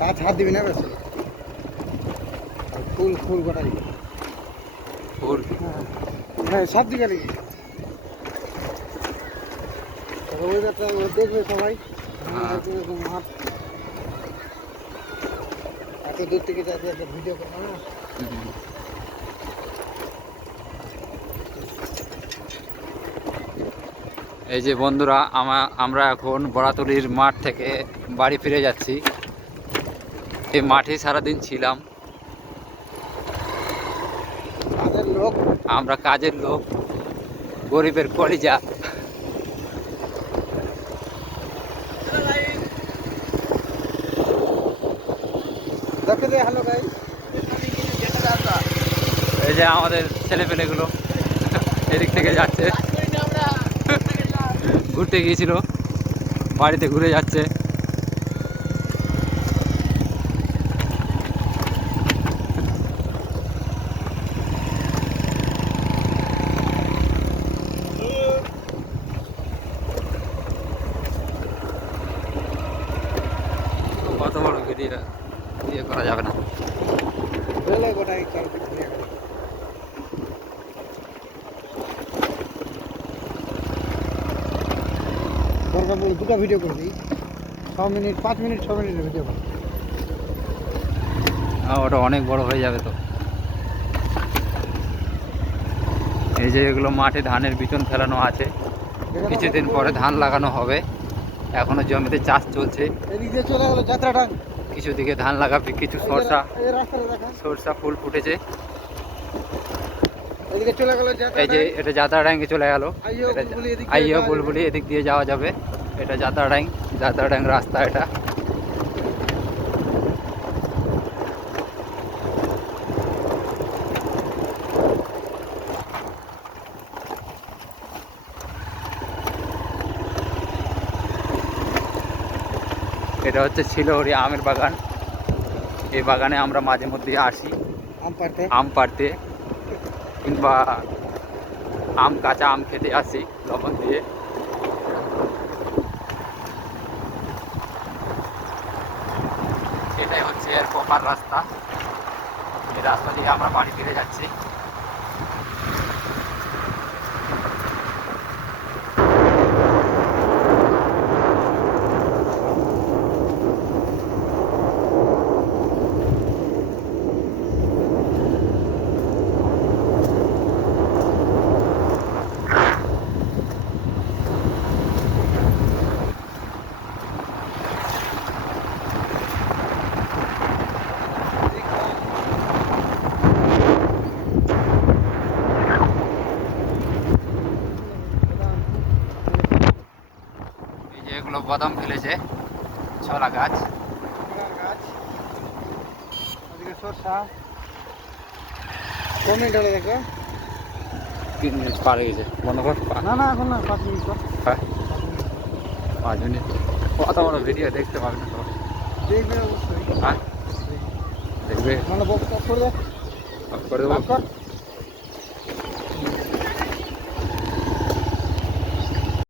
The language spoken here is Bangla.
গাছ হাত দিবি না বেশি, ফুল ফুল গোটা দিবি। ফুল হ্যাঁ সব দিকে দিবি, ওয়েদারটা দেখবে সবাই। মাঠ এত দূর থেকে যাতে ভিডিও করবো না। এই যে বন্ধুরা, আমরা এখন বড়াতলির মাঠ থেকে বাড়ি ফিরে যাচ্ছি। এই মাঠে সারাদিন ছিলাম। কাজের লোক, আমরা কাজের লোক, গরিবের কলিজা। দেখে দে হ্যালো গাইস। এই যে আমাদের ছেলেপেলেগুলো এদিক থেকে যাচ্ছে, ঘুরতে গিয়েছিল, বাড়িতে ঘুরে যাচ্ছে। কত বড় ভিডিও ইয়ে করা যাবে না। বলে গোটাই চাইতে ঘুরে গেল। দরকার পড়লে দুটো ভিডিও করে দিই, 6 মিনিট 5 মিনিট 6 মিনিটের ভিডিও করে। ওটা অনেক বড় হয়ে যাবে তো। এই যে এগুলো মাঠে ধানের বিচন ফেলানো আছে, কিছুদিন পরে ধান লাগানো হবে। এখনো জমিতে চাষ চলছে। এদিক দিয়ে চলে গেল যাত্রাটাং। কিছু দিকে ধান লাগাবে, কিছু সরষা ফুল ফুটেছে। এদিকে চলে গেল এই যে এটা যাত্রাডাঙ্গে চলে গেল। আইও বুলবুলি বুলবুলি এদিক দিয়ে যাওয়া যাবে। এটা যাত্রাডাং রাস্তা। এটা এটা হচ্ছে শিলহরি আমের বাগান। এই বাগানে আমরা মাঝে মধ্যে আসি আম পাড়তে, কিংবা কাঁচা আম খেতে আসি লবণ দিয়ে। এটাই হচ্ছে এর প্রপার রাস্তা। এই রাস্তা দিয়ে আমরা বাড়ি ফিরে যাচ্ছি। এগুলো বাদাম ফেলেছে, ছোলা গাছ। সরষা। 6 মিনিট হলে দেখো। 3 মিনিট পার হয়ে গেছে, বন্ধ কর। না না এখন না, 5 মিনিট পর। হ্যাঁ 5 মিনিট। কত বড় ভিডিও দেখতে পাবে না তো? দেখবে অবশ্যই। হ্যাঁ দেখবে, মানে বক্স করে দে, করে দেবো।